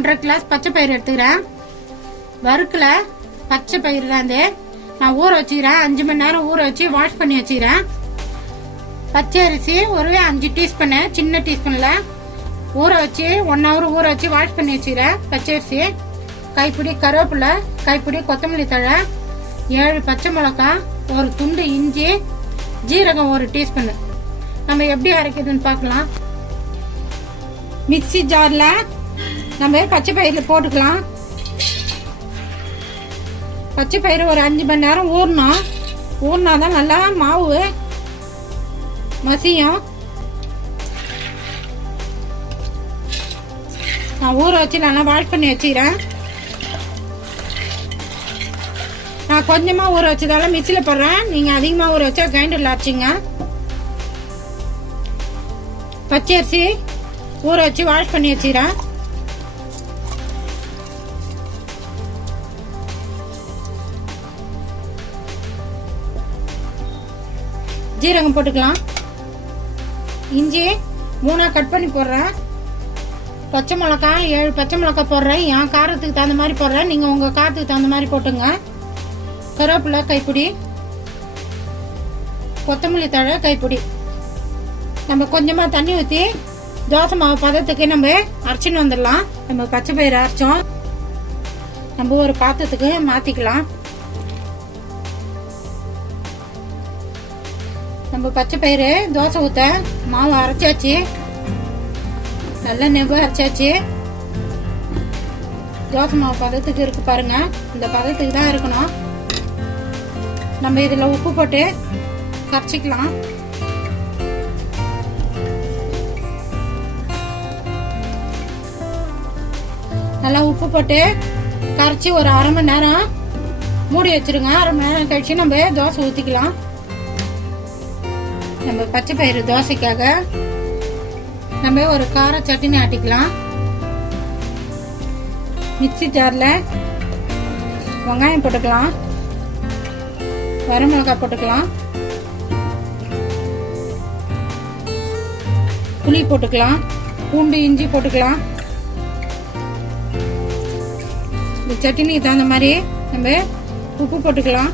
1.5 class பச்சை பயிறு எடுத்துக்கிறேன். வறுக்கல பச்சை பயிறு தான் நான் ஊற வச்சுக்கிறேன். 5 மணி நேரம் ஊற வச்சு வாஷ் பண்ணி வச்சுக்கிறேன். பச்சை அரிசி ஒரு 5 டீஸ்பூனு, சின்ன டீஸ்பூன்ல ஊற வச்சு 1 hour ஊற வச்சு வாஷ் பண்ணி வச்சுக்கிறேன். பச்சை அரிசி, கைப்பிடி கருவேப்பிலை, கைப்பிடி கொத்தமல்லி தழை, 7 பச்சை மிளகாய், ஒரு துண்டு இஞ்சி, ஜீரகம் 1 டீஸ்பூனு. நம்ம எப்படி அரைக்கிறதுன்னு பார்க்கலாம். மிக்சி ஜார்ல நம்ம பச்சை பயிரில் போட்டுக்கலாம். பச்சை பயிறு ஒரு 5 மணி நேரம் ஊறினாதான் நல்லா மாவு மசியும். நான் ஊற வச்சு நல்லா வாஷ் பண்ணி வச்சுக்கிறேன். நான் கொஞ்சமா ஊற வச்சதால மிக்சியில் போடுறேன். நீங்க அதிகமா ஊற வச்சா கிரைண்டர்ல அரைச்சிங்க. பச்சை அரிசி ஊற வச்சு வாஷ் பண்ணி வச்சுக்கிறேன். ஜீரகம் போட்டுக்கலாம். இஞ்சி 3 கட் பண்ணி போடுறேன். பச்சை மிளகாய் 7 பச்சை மிளகாய் போடுறேன். என் காரத்துக்கு தகுந்த மாதிரி போடுறேன். நீங்க உங்க காரத்துக்கு தகுந்த மாதிரி போட்டுங்க. கருவேப்பிலை கைப்பிடி, கொத்தமல்லி தழை கைப்பிடி. நம்ம கொஞ்சமா தண்ணி ஊற்றி தோசை மாவு பதத்துக்கு நம்ம அரைச்சின்னு வந்துடலாம். நம்ம பச்சை பயிறு அரைச்சோம், நம்ம ஒரு பாத்திரத்துக்கு மாத்திக்கலாம். நம்ம பச்சை பயிறு தோசை ஊத்த மாவு அரைச்சாச்சு, நல்ல நெவ்வு அரைச்சாச்சு. தோசை மாவு பதத்துக்கு இருக்கு பாருங்க. இந்த பதத்துக்கு தான் இருக்கணும். நம்ம இதுல உப்பு போட்டு கரைச்சிக்கலாம். நல்லா உப்பு போட்டு கரைச்சி ஒரு 1/2 மணி நேரம் மூடி வச்சிருங்க. 1/2 மணி நேரம் கழிச்சு நம்ம தோசை ஊத்திக்கலாம். நம்ம பச்சை பயிறு தோசைக்காக நம்ம ஒரு கார சட்னி ஆட்டிக்கலாம். மிக்சி ஜார்ல வெங்காயம் போட்டுக்கலாம், வரமிளகாய் போட்டுக்கலாம், புளி போட்டுக்கலாம், பூண்டு இஞ்சி போட்டுக்கலாம். இந்த சட்னிக்கு தகுந்த மாதிரி நம்ம உப்பு போட்டுக்கலாம்.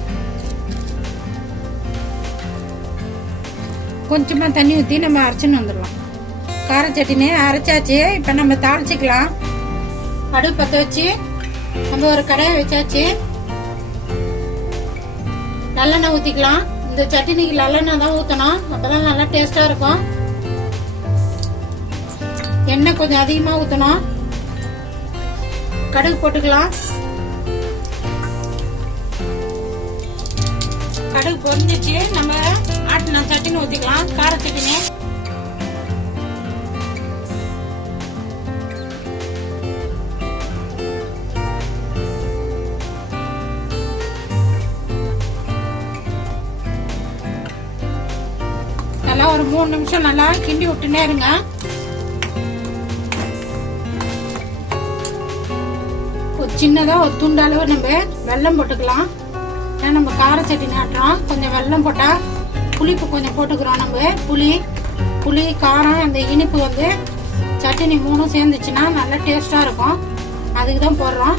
கொஞ்சமா தண்ணி ஊற்றி நம்ம அரைச்சின்னு வந்துடலாம். கார சட்னி அரைச்சாச்சு. இப்ப நம்ம தாளிச்சுக்கலாம். அடுப்பு பற்ற வச்சு நம்ம ஒரு கடாயை வச்சாச்சு. நல்லெண்ணெய் ஊத்திக்கலாம். இந்த சட்னிக்கு நல்லெண்ணெய் தான் ஊத்தணும், அப்பதான் நல்லா டேஸ்டா இருக்கும். எண்ணெய் கொஞ்சம் அதிகமா ஊத்தணும். கடுகு போட்டுக்கலாம். கடுகு பொரிஞ்சிச்சு. நம்ம ஆட்டின சட்னி ஊத்திக்கலாம், கார சட்னி. நல்லா ஒரு 3 நிமிஷம் நல்லா கிண்டி விட்டுனே இருங்க. சின்னதா ஒரு துண்டளவு நம்ம வெல்லம் போட்டுக்கலாம். ஏன்னா நம்ம கார சட்னி ஆட்டுறோம், கொஞ்சம் வெல்லம் போட்டா புளிப்பு கொஞ்சம் போட்டுக்கிறோம். நம்ம புளி காரம் அந்த இனிப்பு வந்து சட்னி 3 சேர்ந்துச்சுன்னா நல்லா டேஸ்டா இருக்கும். அதுக்கு தான் போடுறோம்.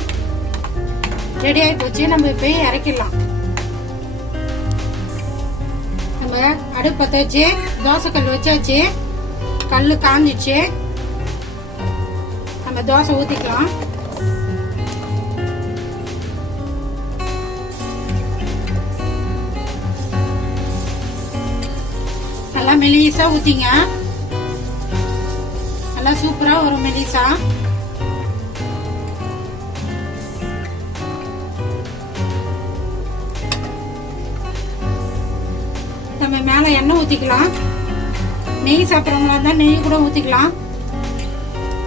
ரெடி ஆகி போச்சு. நம்ம போய் இறக்கிடலாம். நம்ம அடுப்பு பற்ற வச்சு தோசை கல் வச்சாச்சு. கல் காஞ்சிச்சு. நம்ம தோசை ஊத்திக்கலாம். நல்லா மெலிசா ஊத்திங்க. நல்லா சூப்பரா ஒரு மெலிசா. நம்ம மேல எண்ணெய் ஊத்திக்கலாம். நெய் சாப்பிட்றவங்களா இருந்தா நெய் கூட ஊத்திக்கலாம்.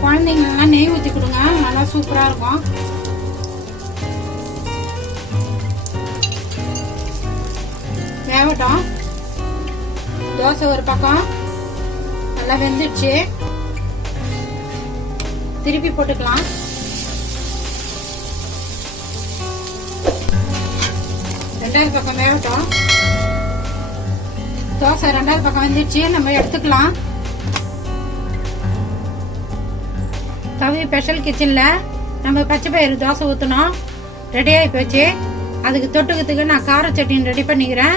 குழந்தைங்கலாம் நெய் ஊத்தி கொடுங்க, நல்லா சூப்பரா இருக்கும். வேகட்டும். தோசை ஒரு பக்கம் நல்லா வெந்துடுச்சு. திருப்பி போட்டுக்கலாம். ரெண்டாவது பக்கம் வேகட்டும். தோசை ரெண்டாவது பக்கம் வந்துடுச்சு. நம்ம எடுத்துக்கலாம். கவி ஸ்பெஷல் கிச்சன்ல நம்ம பச்சை பயிறு தோசை ஊற்றணும். ரெடி ஆகி போச்சு. அதுக்கு தொட்டுக்கிறதுக்கு நான் கார சட்னி ரெடி பண்ணிக்கிறேன்.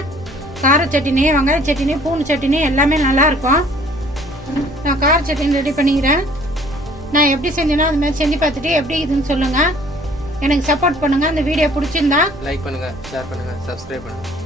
கார சட்னி, வெங்காய சட்னி, பூண்டு சட்னி எல்லாமே நல்லா இருக்கும். நான் கார சட்னி ரெடி பண்ணிக்கிறேன். நான் எப்படி செஞ்சேன்னா அது மாதிரி செஞ்சு பார்த்துட்டு எப்படி இதுன்னு சொல்லுங்க. எனக்கு சப்போர்ட் பண்ணுங்க. அந்த வீடியோ பிடிச்சிருந்தா லைக் பண்ணுங்க, ஷேர் பண்ணுங்க, சப்ஸ்கிரைப் பண்ணுங்க.